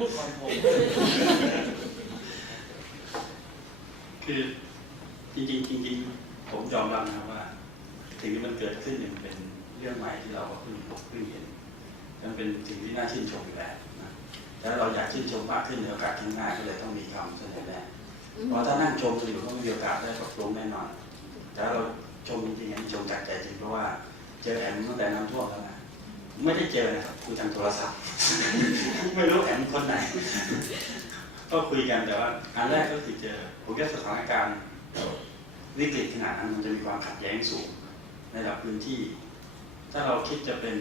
พูดก่อนผมคือจริงๆจริงๆผมยอมรับนะว่าสิ่งที่มันเกิดขึ้นเนี่ยเป็นเรื่องใหม่ที่เราก็เพิ่งพบเพิ่งเห็นมันเป็นสิ่งที่น่าชื่นชมอยู่แล้วนะแล้วเราอยากชื่นชมมากขึ้นในโอกาสข้างหน้าก็เลยต้องมีคำเสนอแนะเพราะถ้านั่งชมอยู่ก็ไม่มีโอกาสได้ปรับปรุงแน่นอนแต่เราชมจริงๆชมจากใจจริงเพราะว่าเจอแอมตั้งแต่น้ำท่วมแล้วนะ ไม่ได้เจอนะครับคุยทางโทรศัพท์ ไม่รู้แอมคนไหน ก็คุยกันแต่ว่า อันแรกก็คือเจอผมคิดว่าสถานการณ์วิกฤตขนาดนั้นมันจะมีความขัดแย้งสูงในระดับพื้นที่ ถ้าเราคิดจะเป็น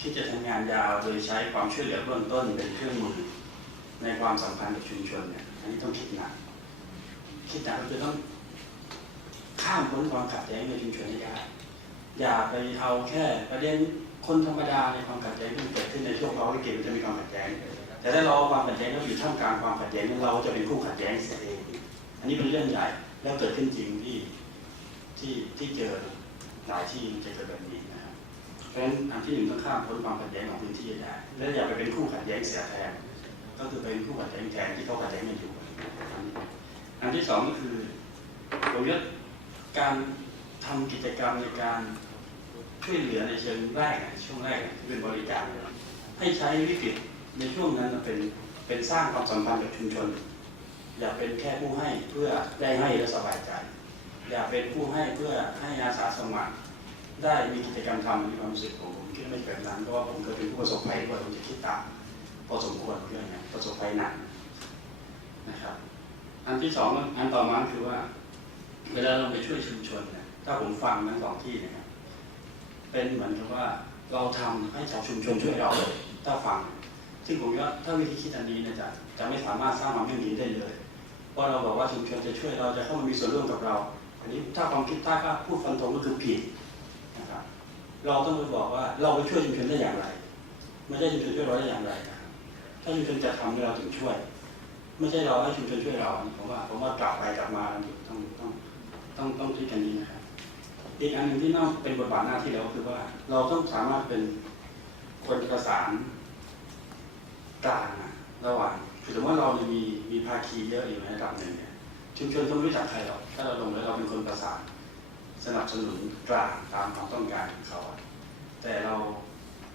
คิดจะทำงานยาวโดยใช้ความช่วยเหลือเบื้องต้นเป็นเครื่องมือ ในความสัมพันธ์กับชุมชนเนี่ยอันนี้ต้องคิดหนักคิดหนักก็คือต้องข้ามพ้นความขัดแย้งในชุมชนให้ได้อย่าไปเอาแค่ประเด็น คนธรรมดาในความขัดแย้งที่มันเกิดขึ้นในช่วงภาวะวิกฤตมันจะมีความขัดแย้ง แต่ถ้าเราเอาความขัดแย้งเราอยู่ท่ามกลางความขัดแย้งเราจะเป็นผู้ขัดแย้งเสียเองอันนี้เป็นเรื่องใหญ่แล้วเกิดขึ้นจริงที่ที่ที่เจอหลายที่จะเกิดแบบนี้นะครับเพราะฉะนั้นอันที่หนึ่งต้องข้ามพ้นความขัดแย้งของพื้นที่ได้และอย่าไปเป็นคู่ขัดแย้งเสียแทนก็คือเป็นคู่ขัดแย้งแทนที่เขาขัดแย้งกันอยู่อันที่สองก็คือผมว่าการทำกิจกรรมในการ ช่วยเหลือในเชิงแรกช่วงแรกที่เป็นบริการ ให้ใช้วิกฤตในช่วงนั้นเป็นเป็นสร้างความสัมพันธ์กับชุมชน อย่าเป็นแค่ผู้ให้เพื่อได้ให้แล้วสบายใจ อย่าเป็นผู้ให้เพื่อให้อาสาสมัคร ได้มีกิจกรรมทำมีความสึกของผมคิดไม่แบบนั้นเพราะว่าผมเคยเป็นผู้ประสบภัยด้วยผมจะคิดตามพอสมควรเรื่องนี้ประสบภัยหนักนะครับอันที่สองอันต่อมาคือว่า เวลาเราไปช่วยชุมชนเนี่ยถ้าผมฟังทั้งสองที่นะครับ เป็นเหมือนกับว่าเราทำให้ชาวชุมชนช่วยเราถ้าฟัง ซึ่งผมว่าถ้าวิธีคิดอันนี้นี่ยจะจะไม่สามารถสร้างความยั่งยืนได้เลยเพราะเราบอกว่าชุมชนจะช่วยเราจะเข้ามามีส่วนร่วมกับเรา อันนี้ถ้าความคิดถ้าก็พูดฟันธงก็คือผิดนะครับ เราต้องไปบอกว่าเราไปช่วยชุมชนได้อย่างไร ไม่ใช่ชุมชนช่วยเราได้อย่างไร ถ้าชุมชนจะทำเราถึงช่วย ไม่ใช่เราให้ชุมชนช่วยเราผมว่าผมว่ากลับไปกลับมาต้องต้องต้องต้องคิดกันนี้นะครับ อีกอันหนึ่งที่น่าเป็นบทบาทหน้าที่เราคือว่า เราต้องสามารถเป็นคนประสานกลางระหว่างคือสมมติว่าเรามีมีภาคีเยอะอยู่ในระดับหนึ่งเนี่ยชุมชนเขาไม่รู้จักใครหรอกถ้าเราลงแล้วเราเป็นคนประสานสนับสนุนกลางตามความต้องการของเขา แต่เรา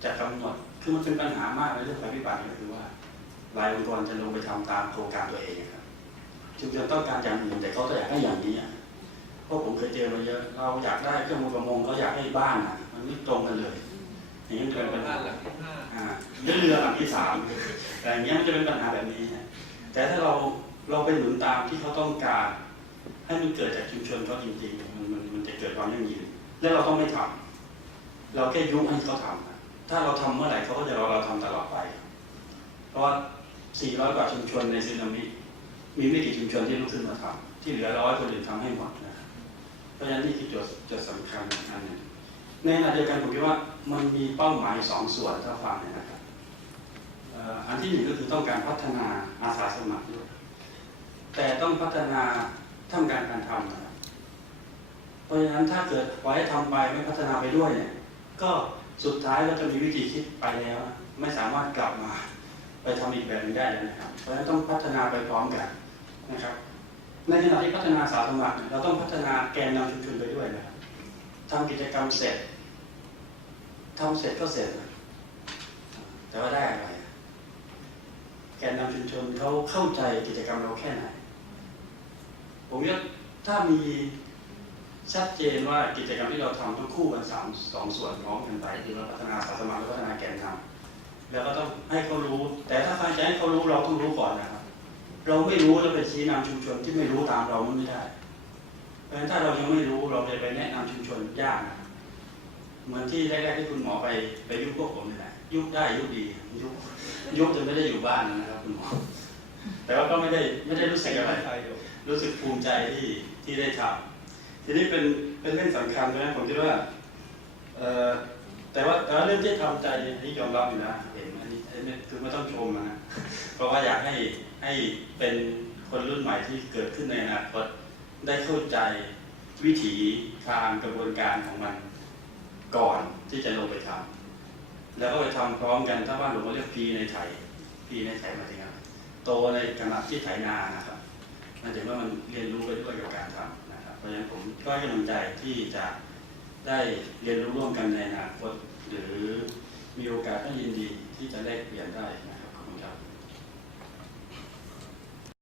จะกำหนดคือมันเป็นปัญหามากในเรื่องภัยพิบัติก็คือว่ารายองค์กรจะลงไปทำตามโครงการตัวเองครับชุมชนต้องการอย่างอื่นแต่เขาจะอยากได้อย่างนี้ พราะผมเคยเจอมาเยอะเราอยากได้เครื่องมือประมงเขาอยากให้บ้านอะมันไม่ตรงกันเลยอย่างนี้มันเกิดปัญหาบ้านหลังที่ห้าอ่าเรือเรือหลังที่สามแต่อย่างเงี้ยมันจะเป็นปัญหาแบบนี้นะแต่ถ้าเราเราไปหนุนตามที่เขาต้องการ ให้มันเกิดจากชุมชนเขาจริงๆมันมันมันจะเกิดความยั่งยืนและเราต้องไม่ทำเราแค่ยุให้เขาทำนะถ้าเราทำเมื่อไหร่เขาก็จะรอเราทำตลอดไป เพราะว่า400 กว่าชุมชนในซึนามิมีไม่กี่ชุมชนที่ลุกขึ้นมาทำที่เหลือร้อยคนอื่นทำให้หมดนะครับ เพราะฉะนั้นนี่คือโจทย์จทย์สำคัญอันหนึ่งในขณะเดียวกันผมคิดว่ามันมีเป้าหมายสองส่วนถ้าฟังเนี่ยนะครับอันที่หนึ่งก็คือต้องการพัฒนาอาสาสมัครด้วยแต่ต้องพัฒนาท่ามกลารการทำนะครับเพราะฉะนั้นถ้าเกิดปล่อยให้ทำไปไม่พัฒนาไปด้วยเนี่ยก็สุดท้ายก็จะมีวิธีคิดไปแล้ว ไม่สามารถกลับมา ไปทำอีกแบบหนึงได้แล้วนะครับ เพราะฉะนั้นต้องพัฒนาไปพร้อมกันนะครับ ในขณะที่พัฒนาสาสมัครเนี่ยเราต้องพัฒนาแกนนำชุมชนไปด้วยนะครับทำกิจกรรมเสร็จทำเสร็จก็เสร็จนะแต่ว่าได้อะไร แกนนำชุมชนเขาเข้าใจกิจกรรมเราแค่ไหน ผมว่าถ้ามีชัดเจนว่ากิจกรรมที่เราทำต้องคู่กันสามสองส่วนพร้อมกันไปคือว่าพัฒนาสาสมัครและพัฒนาแกนนำแล้วก็ต้องให้เขารู้ แต่ถ้าใครจะให้เขารู้เราต้องรู้ก่อนนะครับ เราไม่รู้แล้วไปชี้นำชุมชนที่ไม่รู้ตามเรามันไม่ได้เพราะฉะนั้นถ้าเรายังไม่รู้เราจะไปแนะนำชุมชนยากนะเหมือนที่แรกๆที่คุณหมอไปไปยุบพวกผมนี่แหละยุบได้ยุบดียุบยุบจนไม่ได้อยู่บ้านนะครับคุณหมอแต่ว่าก็ไม่ได้ไม่ได้รู้สึกอะไรรู้สึกภูมิใจที่ที่ได้ทำทีนี้เป็นเป็นเรื่องสำคัญนะผมคิดว่าเอ่อแต่ว่าแต่ว่าเรื่องที่ทำใจนี่ยอมรับอยู่นะเห็นอันนี้อันนี้คือไม่ต้องชมนะเพราะว่าอยากให้ ให้เป็นคนรุ่นใหม่ที่เกิดขึ้นในอนาคตได้เข้าใจวิถีทางกระบวนการของมันก่อนที่จะลงไปทำแล้วก็ไปทำพร้อมกันถ้าบ้านหลวงเขาเรียกพีในไทยพีในแถมมาถึงครับโตในขณะที่ไถนานะครับมันถือว่ามันเรียนรู้ไปด้วยกับการทำนะครับ เพราะฉะนั้นผมก็ให้กำลังใจที่จะได้เรียนรู้ร่วมกันในอนาคตหรือมีโอกาสก็ยินดีที่จะแลกเปลี่ยนได้นะ